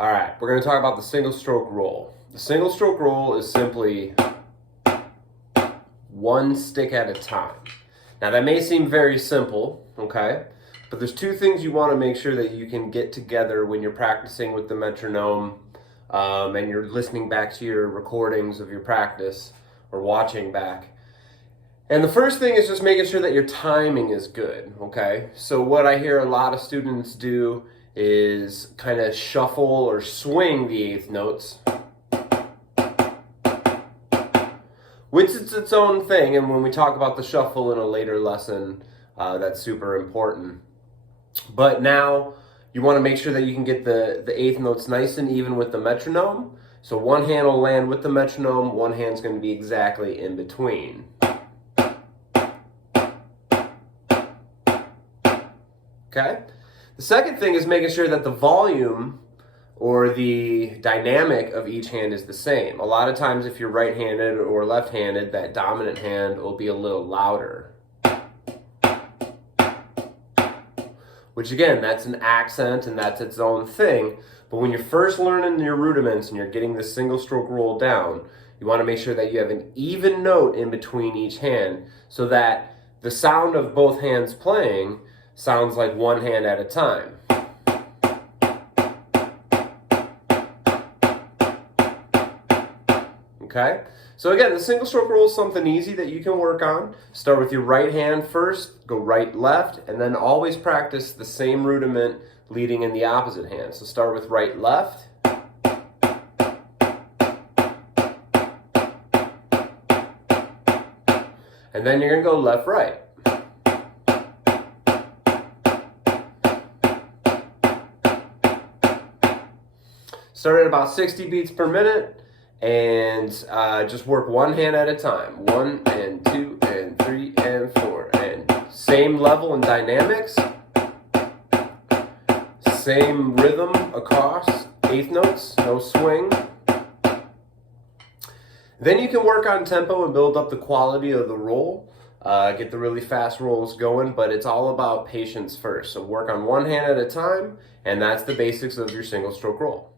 All right, we're going to talk about the single stroke roll. The single stroke roll is simply one stick at a time. Now that may seem very simple, okay? But there's two things you want to make sure that you can get together when you're practicing with the metronome and you're listening back to your recordings of your practice or watching back. And the first thing is just making sure that your timing is good, okay? So what I hear a lot of students do is kind of shuffle or swing the eighth notes, which is its own thing. And when we talk about the shuffle in a later lesson, that's super important. But now you want to make sure that you can get the eighth notes nice and even with the metronome. So one hand will land with the metronome, one hand's going to be exactly in between. Okay? The second thing is making sure that the volume or the dynamic of each hand is the same. A lot of times if you're right-handed or left-handed, that dominant hand will be a little louder. Which again, that's an accent and that's its own thing. But when you're first learning your rudiments and you're getting the single stroke roll down, you want to make sure that you have an even note in between each hand so that the sound of both hands playing sounds like one hand at a time. Okay? So again, the single stroke roll is something easy that you can work on. Start with your right hand first, go right, left, and then always practice the same rudiment leading in the opposite hand. So start with right, left. And then you're going to go left, right. Start at about 60 beats per minute and just work one hand at a time. 1 and 2 and 3 and 4. And same level and dynamics. Same rhythm across, eighth notes, no swing. Then you can work on tempo and build up the quality of the roll. Get the really fast rolls going, but it's all about patience first. So work on one hand at a time, and that's the basics of your single stroke roll.